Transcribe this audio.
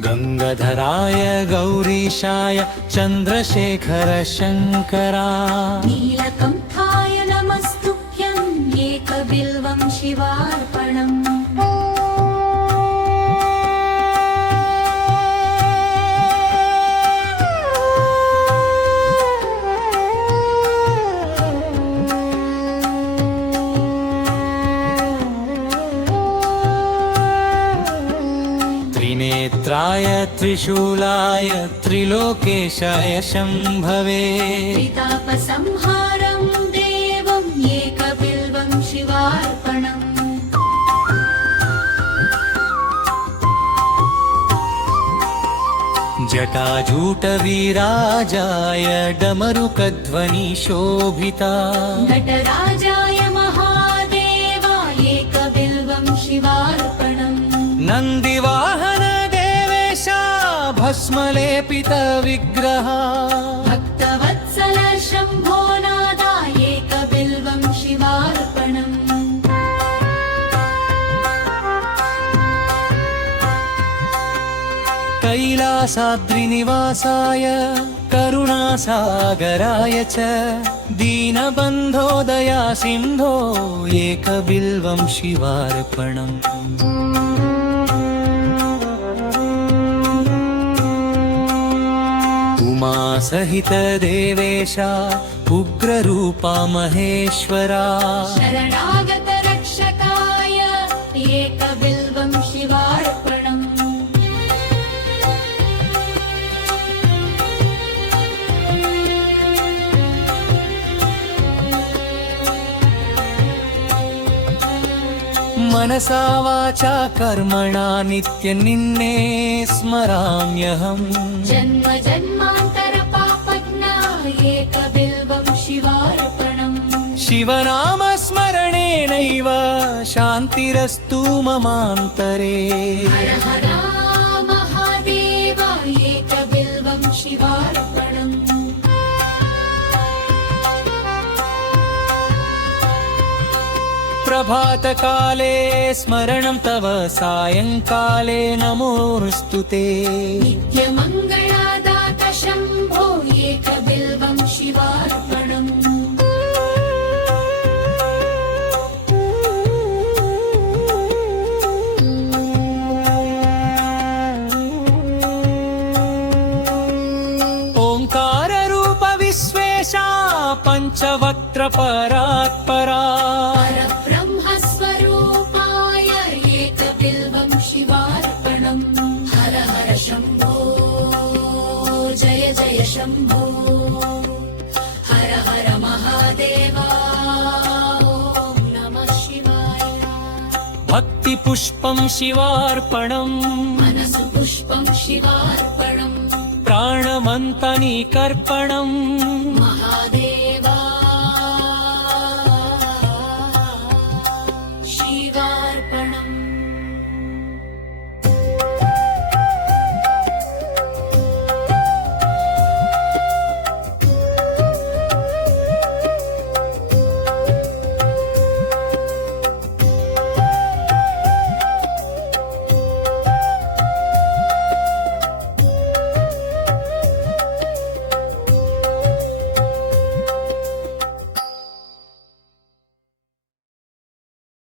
गंगाधराय गौरीशाय चंद्रशेखर शंकरा नीलकंठाय नमस्तुभ्यं एकबिल्वं शिवार्पणम् त्रिनेत्राय त्रिशूलाय त्रिलोकेशाय शंभवे त्रितापसंहारं देवं एकबिल्वं शिवार्पणम् जटाजूटवीराजाय डमरुकध्वनि शोभिता नटराजाय महादेवाय एकबिल्वं शिवार्पणम् नन्दिवाहन देवेश भस्मलेपित विग्रह भक्तवत्सल शम्भो नादाय एकबिल्वं शिवार्पणम् कैलासाद्रिनिवासाय करुणासागराय च दीनबन्धो दया सिन्धो एकबिल्वं शिवार्पणम् उमासहित देवेशा उग्ररूपा महेश्वरा शरणागत रक्षकाय एकबिल्वं शिवार्पणम् मनसा वाचा कर्मणा नित्य निन्ने स्मराम्यहम् जन्म जन्मान्तर पापज्ञा एकबिल्वं शिवार्पणम् शिवनाम स्मरणेनैव शान्तिरस्तु ममान्तरे हर हर महादेव एकबिल्वं शिवार्पणम् प्रभातकाले स्मरणं तव सायंकाले नमोऽस्तु ते नित्यमङ्गलादात शम्भो एकबिल्वं शिवार्पणम् ओंकाररूप विश्वेशा पञ्चवक्त्र परात्परा परब्रह्मस्वरूपाय एकबिल्वं शिवार्पणम् हर हर शम्भो जय जय शम्भो हर हर महादेव ॐ नमः शिवाय भक्तिपुष्पं शिवार्पणम् मनसु पुष्पं शिवार्पणम् प्राणमन्तनीकर्पणम् महादेव